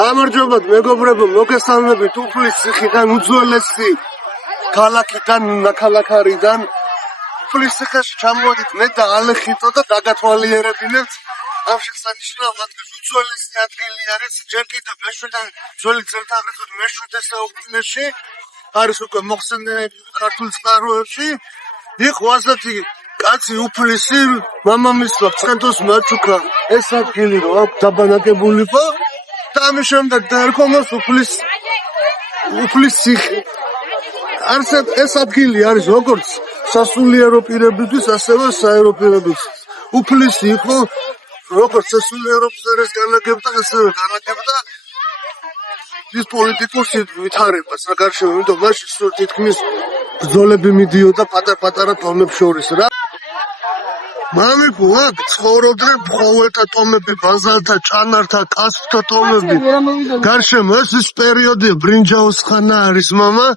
გამარჯობათ მეგობრებო, მოგესალმებით უფლის ციხიდან უძველესი ქალაქიდან ნაქალაქარიდან უფლის ციხეში ჩამოვედით მე და ალეხიტო და დაგათვალიერებინებთ ამ შესანიშნავად უძველესი ადგილი არის ჯერ კიდევ მეშვიდე ძველი წელთაღრიცხვით მეშვიდე საუკუნეში არის უკვე მოხსენიებული ქართულ წყაროებში იყო ასეთი კაცი უფლისი მამამისმა ცხენთოს მაჩუკა ეს ადგილი რომ აქ დაბანაკებულიყო და ამის შემდეგ დაერქვა უფლის ციხე. ეს ადგილი არის როგორც სასულიერო პირებისთვის, ასევე საერო პირებისთვის. უფლისი იყო როგორც სასულიერო სფეროს განაგებდა, ასევე განაგებდა ის პოლიტიკურ ვითარებას საგარეშო, იმიტომ მაშინ სულ თითქმის ბრძოლები მიდიოდა პატარ-პატარა ტომებს შორის რა. მამიკო, აქ ცხოვრობდნენ ბრძოლთა ტომები, ბაზალთა, ჭანართა, კასპთა ტომები. გარშემო ეს პერიოდია ბრინჯაოს ხანა არის მამა.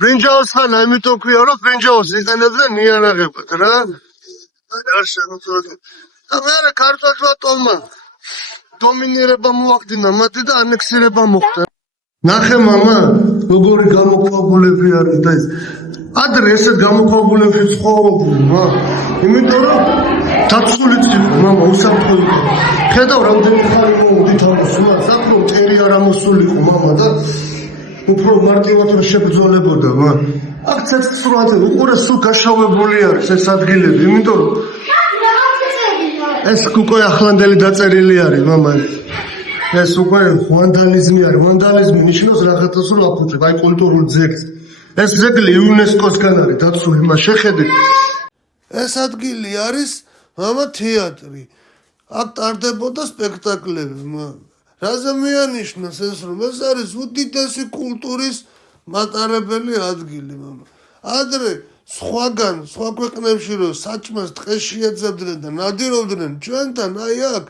ბრინჯაოს ხანა იმიტომ ქვია, რომ ბრინჯაოს იყენებდნენ ნიადაგებად რა. გარშემო და მერე ქართველთა ტომმა დომინირება მოახდინა მათი და ანექსირება მოხდა. ნახე მამა, როგორი გამოქვაბულები არის და ეს ადრე ესეთ გამოქვაბულებში ცხოვრობდნენ, იმიტომ რომ დაცულიც იყო მამა უსაფრთხო იყო. ხედავ რამდენი ხანი მოვიდით ამას, საფრთხო მთელი არ ამოსულიყო მამა და უფრო მარტივად რომ შებრძოლებოდა, აქ ცეცხლსურათი უყურე სულ გაშავებული არის ეს ადგილები, იმიტომ რომ ეს უკვე ახლანდელი დაწერილი არის მამა. ეს უკვე ვანდალიზმი არის. ვანდალიზმი ნიშნავს რაღაცას რომ აფუჭებ, აი კულტურულ ძეგლს. ეს ძეგლი იუნესკოს-გან არის დაცული, მას შეხედეთ. ეს ადგილი არის მამა თეატრი. აქ ტარდებოდა სპექტაკლები, რაზე მეანიშნოს ეს რომ ეს არის უდიდესი კულტურის მატარებელი ადგილი მამა. ადრე სხვა ქვეყნებში რომ საჭმელს ტყეში ეძებდნენ და ნადირობდნენ, ჩვენთან აი აქ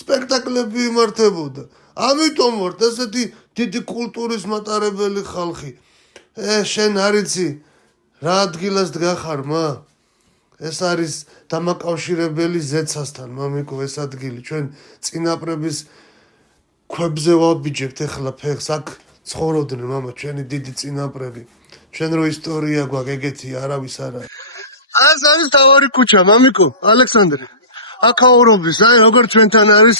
სპექტაკლები იმართებოდა. ამიტომ ვართ ესეთი დიდი კულტურის მატარებელი ხალხი. შენ არიცი რა ადგილას დგახარ მა? ეს არის დამაკავშირებელი ზეცასთან მამიკო ეს ადგილი. ჩვენ წინაპრების ქვებზე ვაბიჯებთ ეხლა ფეხს. აქ ცხოვრობდნენ მამა ჩვენი დიდი წინაპრები. ჩვენ რო ისტორია გვაქვს ეგეთი არავის არ არის. ეს არის თავარი ქუჩა მამიკო, ალექსანდრე. აქაურობის, აი როგორ ჩვენთან არის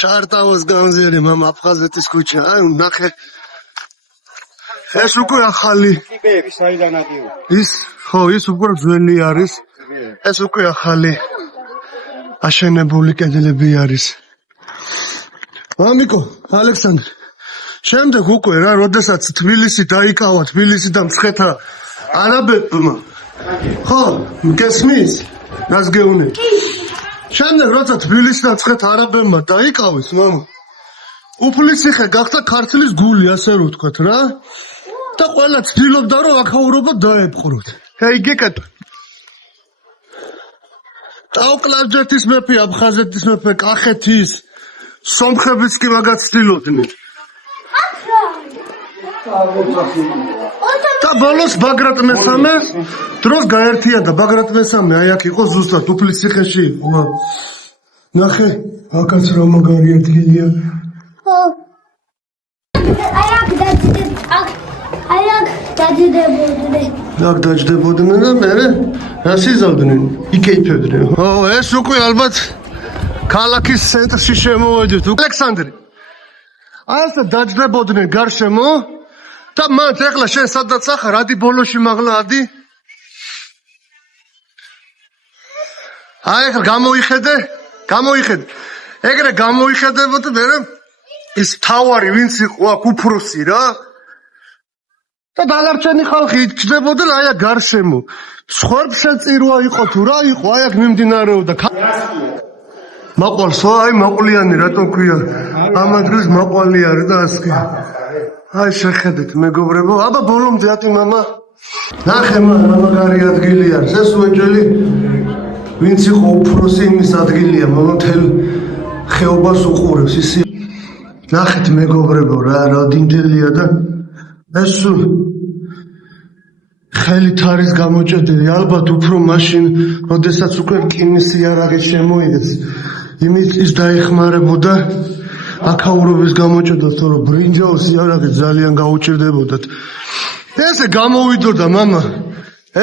შარტავოს განზერი მამა აფხაზეთის ქუჩა. აი ნახე. ეს უკვე ახალი. საიდან აკიო? ის უკვე ძველი არის. ეს უკვე ახალი აშენებული კედლები არის. მამიკო, ალექსანდრე. შემდეგ უკვე რა, როდესაც თბილისი დაიკავა, თბილისი და მცხეთა არაბებმა. ხო, გესმის? რას გეუნე? შემდეგ როცა თბილისი და მცხეთა არაბებმა დაიკავეს, მამა. უფლის ციხე გახდა ქართლის გული, ასე რომ ვთქვათ რა. და ყველა ცდილობდა რომ აქაურობა დაეპყროთ. ჰეი გეკატო. ტაუკლარჯეთის მეფე, აფხაზეთის მეფე, კახეთის, სომხებიც კი მაგაც ცდილობდნენ. და ბოლოს ბაგრატ მესამე დროს გაერთიანდა. ბაგრატ მესამე აი აქ იყო ზუსტად უფლის ციხეში იყო. ნახე, აქაც რა მაგარი ადგილია. აქ დაჯდებოდნენ და მერე რას იზავდნენ? იკეიფებდნენ. ეს უკვე ალბათ ქალაქის ცენტრში შემოვედით. ალექსანდრე. აი ეს დაჯდებოდნენ გარშემო და მან ეხლა შენ სადაც ახარ, ადი ბოლოში მაღლა ადი. აი ეხლა გამოიხედე. ეგრე გამოიხედებოდა მერე ის თავარი ვინც იყო აქ უფროსი რა. და დანარჩენი ხალხი იჭდებოდა აი აქ გარშემო. სხვერპშეწირვა იყო თუ რა იყო, აი აქ მიმდინარეობდა. მაყვალსო, აი მაყვლიანი რატომ ქვია? ამ ადგილს მაყვალი არის და ასკი. აი შეხედეთ მეგობრებო, აბა ბოლომდე ატი მამა. ნახე მამა მაგარი ადგილი არის. ეს უეჭველი ვინც იყო უფროსი იმის ადგილია, მამა თელ ხეობას უყურებს ისი. ნახეთ მეგობრებო რა დინდელია და ეს ხელით არის გამოჭედილი, ალბათ უფრო მაშინ, როდესაც უკვე რკინის იარაღი შემოიღეს, იმით ის დაეხმარებოდა აქაურობის გამოჭედოთ, რომ ბრინჯაოს იარაღი ძალიან გაუჭირდებოდათ. ესე გამოვიდოდა მამა.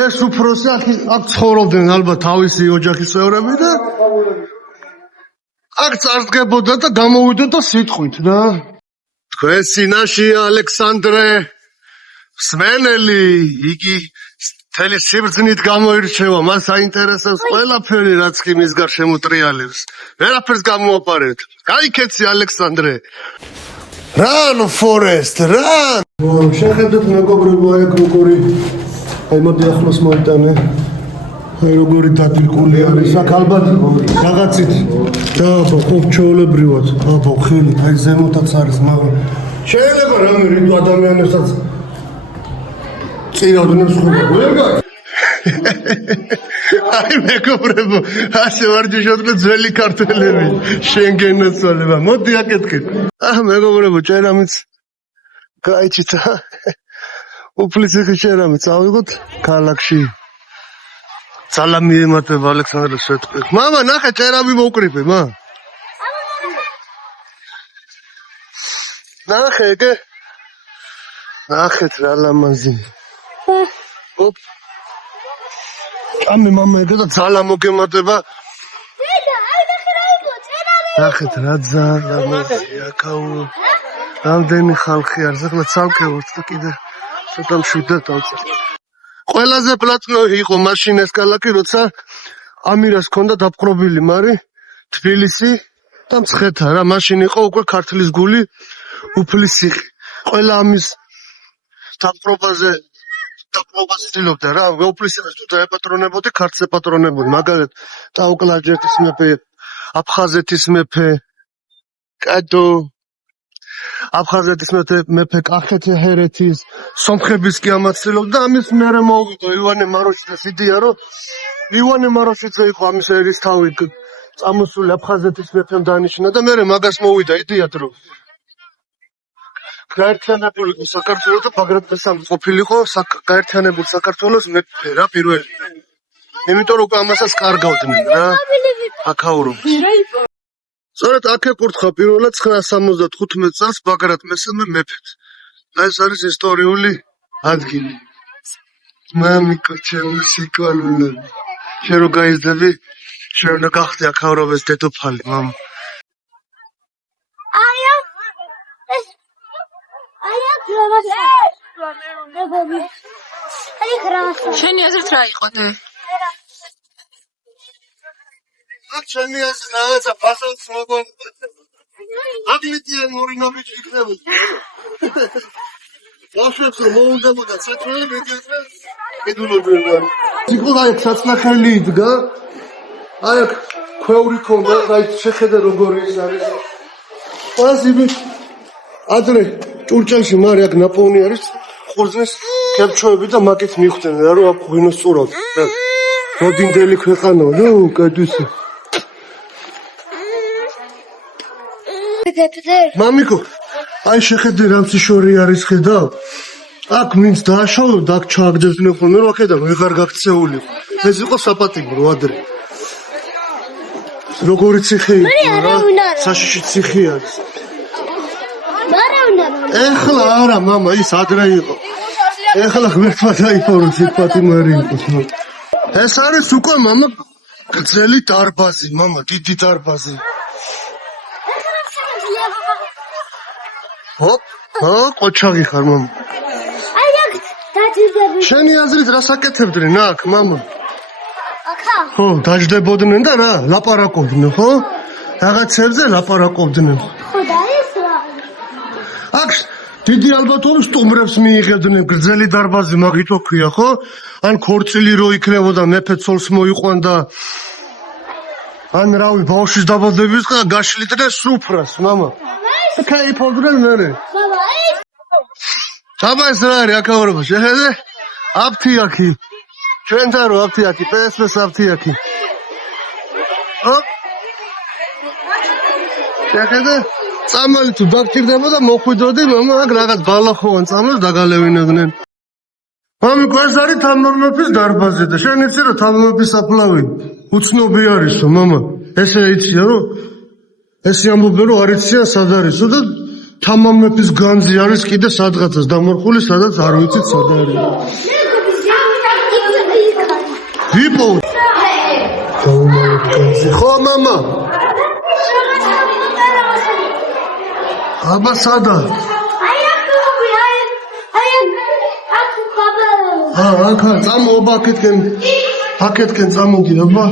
ეს უფროსი აქ ცხოვრობდნენ ალბათ თავისი ოჯახის წევრები და აქ წარსდგებოდა და გამოვიდოდა სიტყვით რა. თქვენ წინაშია ალექსანდრე სმენელი, იგი მთელი სიბრძნით გამოირჩევა, მას აინტერესებს ყველაფერი, რაც კი მის გარშემო შემოტრიალებს. ვერაფერს გამოაპარეთ. გაიქეცი ალექსანდრე. Run, Forest, run! შეხედეთ მეგობრებო, აი როგორი აი მოდი ახლოს მოიტანე. აი როგორი დადილკული არის აქ ალბათ რაღაცით დააბა ხო ჩაოლებრივად აბა ხელი აი ზემოთაც არის მაგრამ შეიძლება რამე რიტო ადამიანებსაც წირავდნენ სხვა ვერ გაქვს აი მეგობრებო ასე ვარჯიშობდნენ ძველი ქართველები შენგენოცვალება მოდი აკეთქეთ მეგობრებო ჭერამიც გაიჩითა უფლისიხი ჭერამიც ავიღოთ ქალაქში სალამი ემატება ალექსანდრეს სვეტყვი. მამა, ნახე, ჭერამი მოვკრიფე, მა. ნახე, ეგე. ნახეთ რა ლამაზი. ოპ. ამე მამა ეგე და ძალა მოგემატება. დედა, აი ნახე რა იყო, ჭერამი. ნახეთ რა ძალა ლამაზია, კაუ. რამდენი ხალხი არის, ახლა ცალკე ვართ და კიდე ცოტა მშვიდად დავწერთ. ყველაზე პლატნო იყო მაშინ ეს ქალაქი, როცა ამირას ჰქონდა დაპყრობილი მარი თბილისი და მცხეთა რა, მაშინ იყო უკვე ქართლის გული უფლისიხი. ყველა ამის დაპყრობაზე ცდილობდა რა, უფლისიხეს თუ დაეპატრონებოდი, ქართლს ეპატრონებოდი. მაგალითად, ტაუკლაჯეთის მეფე, აფხაზეთის მეფე, კადო აფხაზეთის მეფე კახეთი ჰერეთის სომხების კი ამაცილობდა და ამის მერე მოვიდო ივანე მაროშიძეს იდეა რომ ივანე მაროშიძე იყო ამის ერისთავი წამოსული აფხაზეთის მეფემ დანიშნა და მერე მაგას მოვიდა იდეა რომ გაერთიანებული საქართველოს და ბაგრატ მესამე ყოფილიყო გაერთიანებულ საქართველოს მეფე რა პირველი იმიტომ რომ ამასაც კარგავდნენ რა აქაურობს სწორედ აქ ეკურთხა პირველად 975 წელს ბაგრატ მესამე მეფედ. ეს არის ისტორიული ადგილი. მამიკო ჩემი სიკვდილები. შენ რო გაიზრდები, შენ უნდა გახდე აქაურობის დედოფალი, მამა. შენი აზრით რა იყო და? აქ ჩემი აზრით რაღაცა ფასონს მოგონ. აგლიტიან მორინოვიჩი იქნებოდა. ბავშვებს რომ მოუნდებოდა ცეცხლი მეკეთრეს ედულობდნენ. იყო აი საცნახელი იდგა. აი ქვევრი ქონდა, აი შეხედე როგორი ის არის. პასიბი ადრე ჭურჭელში მარი აქ ნაპოვნი არის. ყურძნის კეფჩოები და მაგით მიხვდნენ რა რომ აქ ღვინოს სწურავთ. მოდინდელი ქვეყანაა, ნუ კადუსი. მამიკო, აი შეხედე რამცი შორი არის ხედავ. აქ მინც დააშალო და აქ ჩააგდებდნენ ხოლმე რომ აქედან ვეღარ გაქცეული. ეს იყო საპატიმრო ადრე. როგორი ციხე იყო რა? საშიში ციხე არის. ეხლა არა მამა, ის ადრე იყო. ეხლა ღმერთმა დაიფარო საპატიმარი იყოს. ეს არის უკვე მამა გრძელი დარბაზი, მამა, დიდი დარბაზი. ხო, ყოჩაღი ხარ მამა. აი აქ დაჯდებოდნენ. შენი აზრით რას აკეთებდნენ აქ, მამა? აქა? ხო, დაჯდებოდნენ და რა, ლაპარაკობდნენ, ხო? რაღაცებზე ლაპარაკობდნენ. ხო და ეს რა? აქ დიდი ალბათობით სტუმრებს მიიღებდნენ, გრძელი დარბაზი მაგით ქვია, ხო? ან ქორწილი რო იქნებოდა, მეფე ცოლს მოიყვანდა. ან რავი, ბავშვის დაბადების დღე გაშლიდნენ სუფრას, მამა. კაიფობდნენ მერე. ბაბა, ეს აბა ეს რა არის აქაურობა, შეხედე? აფთიაქი. ჩვენთან რო აფთიაქი, პესპეს აფთიაქი. ხო? შეხედე? წამალი თუ დაგჭირდებოდა მოხვიდროდი, მამა, აქ რაღაც ბალახოვან წამალს დაგალევინებდნენ. მამიკო, ეს არის თამარმეფის დარბაზი და შენ იცი რომ თამარმეფის საფლავი უცნობი არისო, მამა. ესე იცია რომ ეს ამბობენ რომ არ იციან სად არისო და თამამ მეფის განძი არის კიდე სადღაცას დამარხული, სადაც არ ვიცით სად არის. ვიპო. ხო მამა. აბა სადა? აქა წამოობა აქეთკენ წამოდი აბა.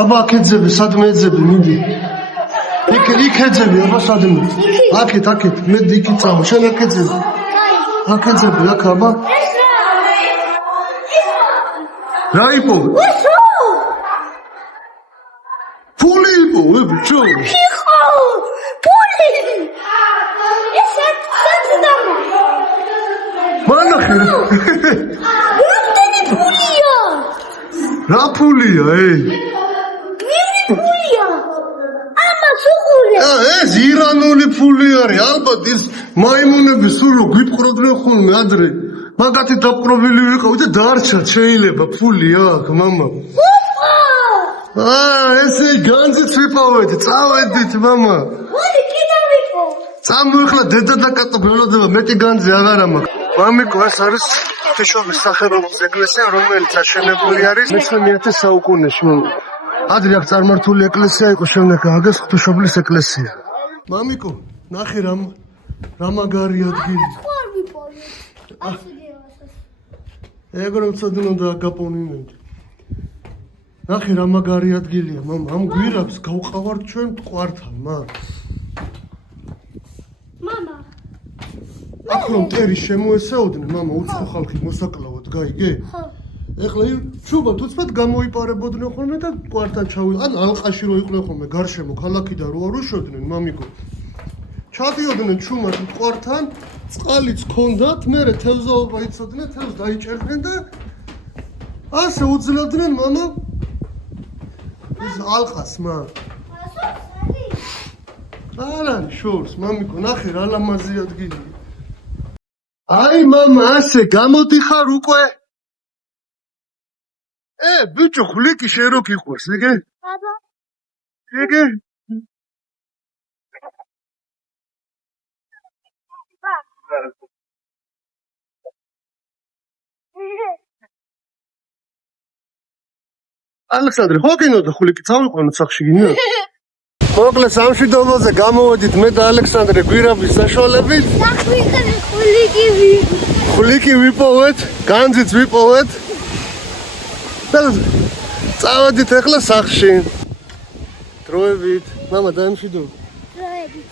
აბა აქეძები, სადმე ეძები, მიდი. იქ ეძები, აბა სადმე. აქეთ, მე იქ წამო, შენ აქეძები. აქეძები, აქ აბა. რა იყო? ფული იყო, ბიჭო. იყო, ფული. ეს დამ. მანახე. რამდენი ფულია? რა ფულია, ფულია. ამას უყურე. ეს ირანული ფული არის, ალბათ ის მაიმუნები სულ რო გვიპყროდნენ ხოლმე ადრე. მაგათი დაპყრობილი ვიყავი და დარჩა შეიძლება ფული აქ, მამა. ესე განძიც ვიპოვეთ, წავედით, მამა. მოდი კიდე ვიყო. წამოიხლა დედა და კატო გველოდება, მეტი განძი აღარა მაქვს. მამიკო, ეს არის ღვთისმშობლის სახელობის ეკლესია, რომელიც აშენებული არის მე-19 საუკუნეში. ადრე აქ წარმართული ეკლესია იყო, შემდეგ ააგეს ღვთისმშობლის ეკლესია. მამიკო, ნახე რა მაგარი ადგილი. ხوار ვიპოვე. ასე დიახ. ეგ რომ ცოდნოდა გაპონინეთ. ნახე რა მაგარი ადგილია, მამა, ამ გვირაბს გავყავართ ჩვენ მტკვართან, მამა. აქ რომ ტერი შემოესაოდნენ, მამა, უცხო ხალხი მოსაკლავად გაიგე? ხო. ეხლა ჩუბად უცბად გამოიპარებოდნენ ხოლმე და მტკვართან ან ალყაში რო იყვნენ ხოლმე გარშემო ქალაქიდან რო არ უშოდნენ, მამიკო. ჩადიოდნენ ჩუმად მტკვართან, წყალიც ჰქონდათ, მერე თევზაობა იცოდნენ, თევზს დაიჭერდნენ და ასე უძლევდნენ, მამა. ეს ალყას, არ არის შორს, მამიკო, ნახე რა ლამაზი ადგილია. აი, მამა, ასე გამოდიხარ უკვე? ბიჭო, ხვლიკი შენ რო გიყვარს, იგე? ბაბა. იგე? ალექსანდრე, ხო გინოდა ხვლიკი წავიყვანოთ სახში გინდა? მოკლედ სამშვიდობოზე გამოვედით მე და ალექსანდრე გვირაბის საშუალებით. ხვლიკი ვიპოვეთ, განძიც ვიპოვეთ. და წავედით ახლა სახში. დროებით, მამა დაემშვიდობა. დროებით.